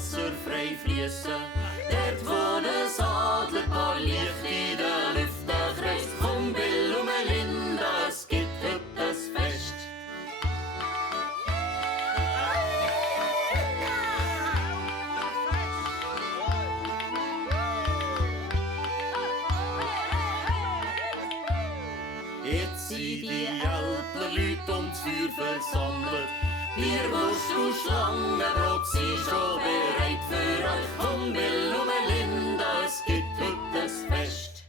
Wasser frei fließen. Dort wo ein Adlerpaar Licht in der Lüfte kreist. Komm Bill und Melinda, es gibt heute ein Fest. Jetzt sind die Älpler-Leute um das Feuer versammelt. Bierwurst und Schlangenbrot sind schon bereit für euch. Komm Bill und Melinda, es gibt heute ein Fest.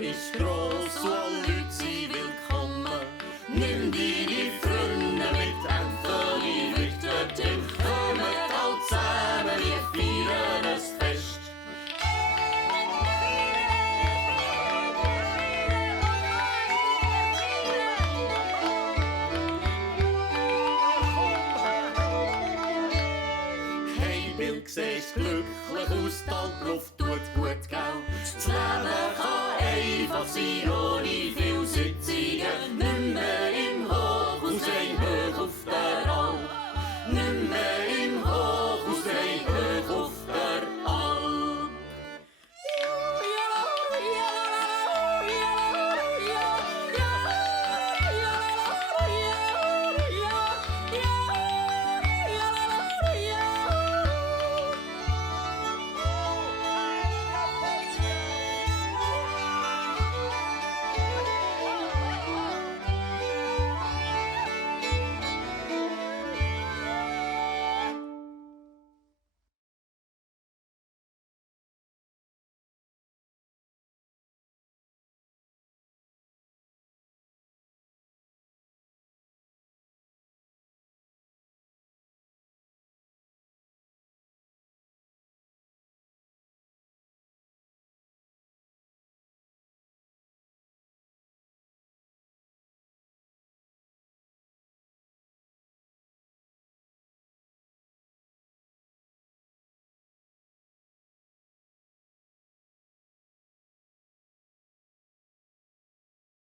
Ist gross und alle Leute sind willkommen. Nimm deine Freunde mit, Anthony wird dorthin. Kommt alle zusammen, wir feiern ein Fest. Hey Bill, siehst glücklich aus.